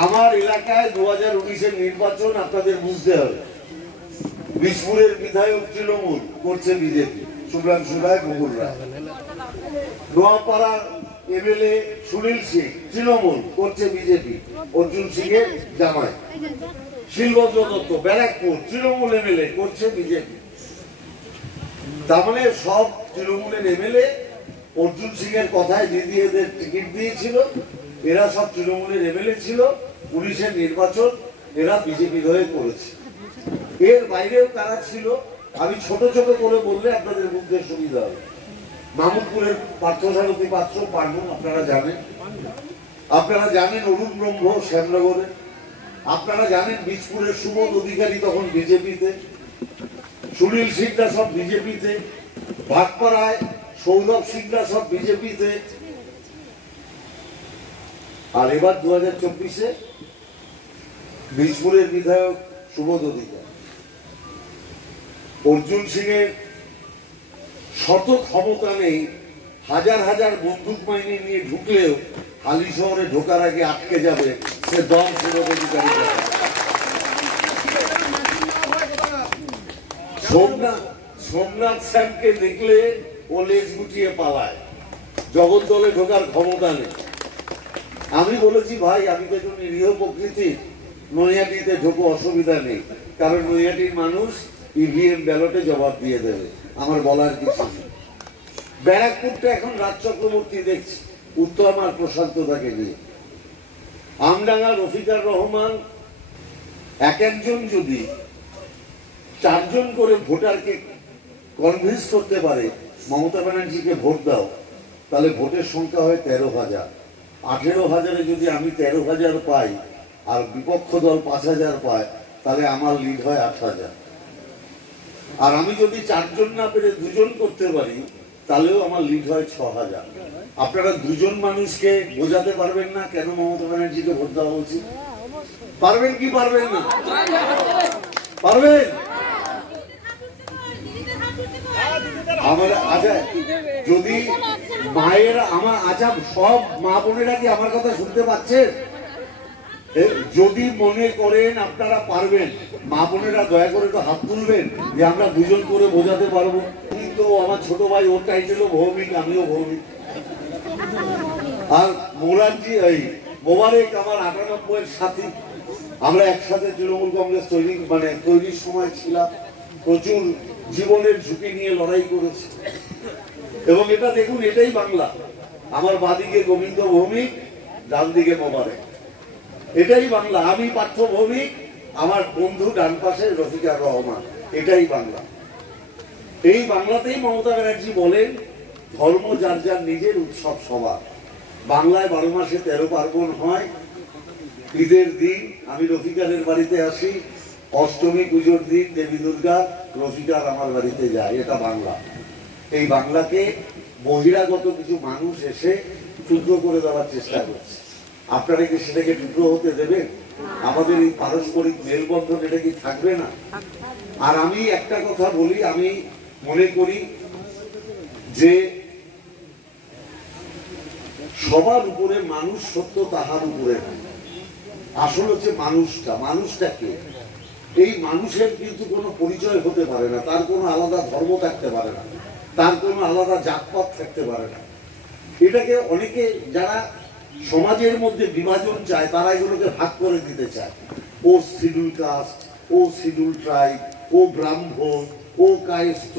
আমার এলাকায় 2019-এর নির্বাচন আপনাদের বুঝতে হবে। বিশপুরের বিধায়ক তৃণমূল করছে বিজেপি, শুভ্রাংশু রায়, মুকুল রায়। নোয়াপাড়ার এমএলএ সুনীল সিং তৃণমূল করছে বিজেপি, অর্জুন সিং এর জামাই। শিলভদ্র দত্ত ব্যারাকপুর তৃণমূল এমএলএ করছে বিজেপি। তার মানে সব তৃণমূলের এমএলএ অর্জুন সিং এর কথায় দিদি এদের টিকিট দিয়েছিল, এরা সব তৃণমূলের এমএলএ ছিল। 19-এর নির্বাচন এরা বিজেপি হয়ে করেছে। এর বাইরেও কারা ছিল আমি ছোট ছোট করে বললে আপনাদের বুঝতে সুবিধা হবে। মামুদপুরের পার্থসারথী পাত্র পার্বণ আপনারা জানেন, আপনারা জানেন অরুণ ব্রহ্ম শ্যামনগরে, আপনারা জানেন বীজপুরের সুবোধ অধিকারী তখন বিজেপিতে, সুনীল সিংরা সব বিজেপিতে, ভাটপাড়ায় সৌরভ সিংরা সব বিজেপিতে। আর এবার 2024-এ বীজপুরের বিধায়ক সুবোধ অধিকারী। অর্জুন সিং এর শত ক্ষমতা নেই, হাজার হাজার বন্দুক বাহিনী নিয়ে ঢুকলেও হালি শহরে ঢোকার আগে আটকে যাবে সে দম সুবোধ অধিকারী। সোমনাথ শ্যামকে দেখলে ও লেজ গুটিয়ে পালায়, জগদ্দলে ঢোকার ক্ষমতা নেই। আমি বলেছি ভাই আমি তো একজন নিরীহ প্রকৃতি, নৈহাটিতে ঢোকো অসুবিধা নেই, কারণ নৈহাটির মানুষ ইভিএম ব্যালটে জবাব দিয়ে দেবে, আমার বলার কিছু নেই। ব্যারাকপুরটা এখন রাজ চক্রবর্তী দেখছি উত্তম আর প্রশান্ত তাকে নিয়ে। আমডাঙ্গা রফিকার রহমান এক একজন যদি 4 জন করে ভোটারকে কনভিন্স করতে পারে মমতা ব্যানার্জিকে ভোট দাও, তাহলে ভোটের সংখ্যা হয় 13,000। 18,000-এ যদি আমি 13,000 পাই আর বিপক্ষ দল 5,000 পায়, তাহলে আমার লিড হয় 8,000। আর আমি যদি 4 জন না পেরে 2 জন করতে পারি, তাহলেও আমার লিড হয় 6,000। আপনারা 2 জন মানুষকে বোঝাতে পারবেন না কেন মমতা ব্যানার্জিকে ভোট দেওয়া উচিত? পারবেন কি পারবেন না? পারবেন? আমার আচ্ছা, যদি মায়ের আমার আচ্ছা সব মা বোনেরা কি আমার কথা শুনতে পাচ্ছেন? যদি মনে করেন আপনারা পারবেন, মা বোনেরা দয়া করে তো হাত তুলবেন যে আমরা 2 জন করে বোঝাতে পারবো। কিন্তু আমার ছোট ভাই ওর টাইটেলও ভৌমিক, আমিও ভৌমিক। আর মোরারজি এই মোবারক আমার 98-এর সাথী, আমরা একসাথে তৃণমূল কংগ্রেস তৈরির সময় ছিলাম, প্রচুর জীবনের ঝুঁকি নিয়ে লড়াই করেছে। এবং এটা দেখুন, এটাই বাংলা। আমার বাদিকে গোবিন্দ ভৌমিক, ডান দিকে মোবারক, এটাই বাংলা। আমি পার্থ ভৌমিক, আমার বন্ধু ডান পাশে রফিকার রহমান, এটাই বাংলা। এই বাংলাতেই মমতা ব্যানার্জি বলেন ধর্ম যার যার নিজের, উৎসব সবার। বাংলায় 12 মাসে 13 পার্বণ হয়। ঈদের দিন আমি রফিকারের বাড়িতে আসি, অষ্টমী পুজোর দিন দেবী দুর্গা রফিকার আমার বাড়িতে যায়, এটা বাংলা। এই বাংলাকে বহিরাগত কিছু মানুষ এসে টুকরো করে দেওয়ার চেষ্টা করছে। আপনারা কি সেটাকে টুকরো হতে দেবেন? আমাদের এই পারস্পরিক মেলবন্ধন এটা কি থাকবে না? আর আমি একটা কথা বলি, আমি মনে করি যে সবার উপরে মানুষ সত্য, তাহার উপরে না। আসল হচ্ছে মানুষটা কে? এই মানুষের কিন্তু কোনো পরিচয় হতে পারে না, তার কোনো আলাদা ধর্ম থাকতে পারে না, তার কোনো আলাদা জাতপাত থাকতে পারে না। এটাকে অনেকে যারা সমাজের মধ্যে বিভাজন চায়, তারা এগুলোকে ভাগ করে দিতে চায়। ও শিডিউল কাস্ট, ও শিডিউল ট্রাইব, ও ব্রাহ্মণ, ও কায়স্থ,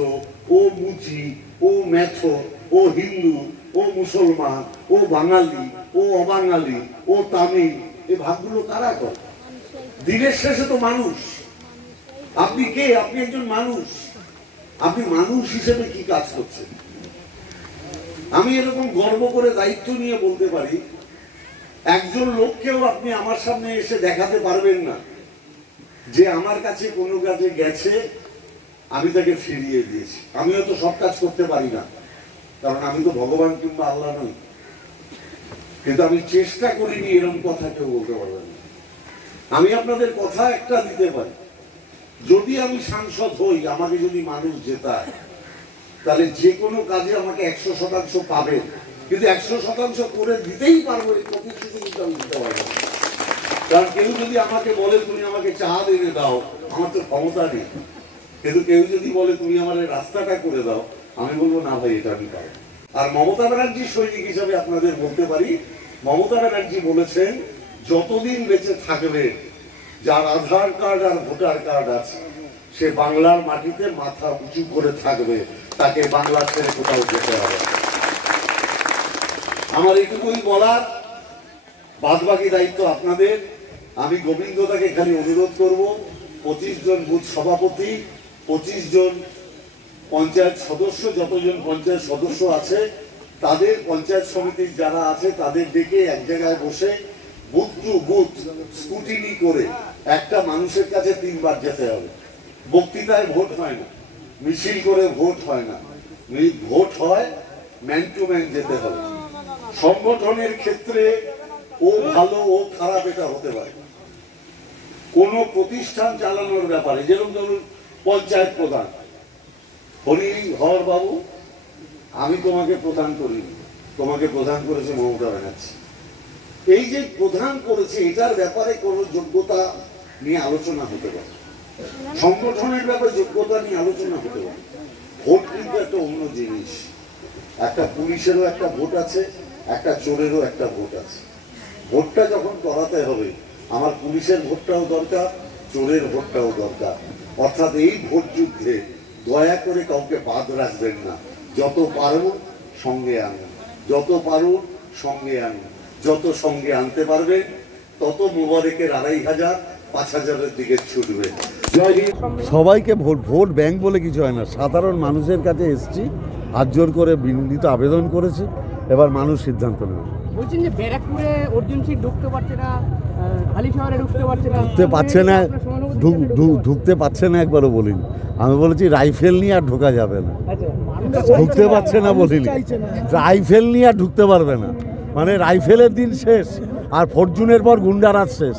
ও মুচি, ও মেথো, ও হিন্দু, ও মুসলমান, ও বাঙালি, ও অবাঙালি, ও তামিল, এই ভাগগুলো কারা করে? দিনের শেষে তো মানুষ। আপনি কে? আপনি একজন মানুষ। আপনি মানুষ হিসেবে কি কাজ করছেন? আমি এরকম গর্ব করে দায়িত্ব নিয়ে বলতে পারি, একজন লোককেও আপনি আমার সামনে এসে দেখাতে পারবেন না যে আমার কাছে কোনো কাজে গেছে আমি তাকে ফিরিয়ে দিয়েছি। আমিও তো সব কাজ করতে পারি না, কারণ আমি তো ভগবান কিংবা আল্লাহ নই। কিন্তু আমি চেষ্টা করিনি এরকম কথা কেউ বলতে পারবেন না। আমি আপনাদের কথা একটা দিতে পারি, যদি আমি সাংসদ হই, আমাকে যদি মানুষ জেতায়, তাহলে যে কোনো কাজে আমাকে 100% পাবেন, কিন্তু 100% করে দিতেই পারবো এই প্রতিশ্রুতি কিন্তু আমি দিতে পারবো। কারণ কেউ যদি আমাকে বলে তুমি আমাকে চা এনে দাও, আমার তো ক্ষমতা নেই। কিন্তু কেউ যদি বলে তুমি আমার রাস্তাটা করে দাও, আমি বলবো না ভাই, এটা আমি পারবো। আর মমতা ব্যানার্জি সৈনিক হিসাবে আপনাদের বলতে পারি, মমতা ব্যানার্জি বলেছেন যতদিন বেঁচে থাকবে যার আধার কার্ড আর ভোটার কার্ড আছে সে বাংলার মাটিতে মাথা উঁচু করে থাকবে, তাকে বাংলা ছেড়ে কোথাও যেতে হবে। আমার এইটুকুই বলার, বাদবাকি দায়িত্ব আপনাদের। আমি গোবিন্দদাকে খালি অনুরোধ করব, 25 জন বুথ সভাপতি, 25 জন পঞ্চায়েত সদস্য, যতজন পঞ্চায়েত সদস্য আছে তাদের, পঞ্চায়েত সমিতির যারা আছে তাদের ডেকে এক জায়গায় বসে বুথ টু বুথ স্কুটিনি করে একটা মানুষের কাছে 3 বার যেতে হবে। বক্তৃতায় ভোট হয় না, মিছিল করে ভোট হয় না, ভোট হয় ম্যান টু ম্যান যেতে হবে। সংগঠনের ক্ষেত্রে ও ভালো ও খারাপ এটা হতে পারে। কোন প্রতিষ্ঠান চালানোর ব্যাপারে, যেরকম ধরুন পঞ্চায়েত প্রধান, হর বাবু আমি তোমাকে প্রধান করিনি, তোমাকে প্রধান করেছে মমতা ব্যানার্জি। এই যে প্রধান করেছে এটার ব্যাপারে কোন যোগ্যতা নিয়ে আলোচনা হতে পারে, সংগঠনের ব্যাপারে যোগ্যতা নিয়ে আলোচনা হতে পারে। ভোট কিন্তু একটা অন্য জিনিস। একটা পুলিশেরও একটা ভোট আছে, একটা চোরেরও একটা ভোট আছে। ভোটটা যখন করাতে হবে, আমার পুলিশের ভোটটাও দরকার, চোরের ভোটটাও দরকার। অর্থাৎ এই ভোট যুদ্ধে দয়া করে কাউকে বাদ রাখবেন না। যত পারুন সঙ্গে আনুন, যত পারুন সঙ্গে আনুন, যত সঙ্গে আনতে পারবেন তত মোবারকের 2500 5000-এর দিকে ছুটবে। সবাইকে ভোট ব্যাংক বলে কিছু হয় না। সাধারণ মানুষের কাছে এসছি, হাত জোর করে বিনীত আবেদন করেছি, এবার মানুষ সিদ্ধান্ত নেবে। বলছেন যে ব্যারাকপুরে অর্জুন সিং ঢুকতে পারছে না, হালিশহরে ঢুকতে পারছে না, ঢুকতে পারছে না একবারও বলিনি। আমি বলেছি রাইফেল নিয়ে আর ঢোকা যাবে না। ঢুকতে পারছে না বলিনি, রাইফেল নিয়ে আর ঢুকতে পারবে না। মানে রাইফেলের দিন শেষ, আর ফরচুনের পর গুন্ডারাজ শেষ।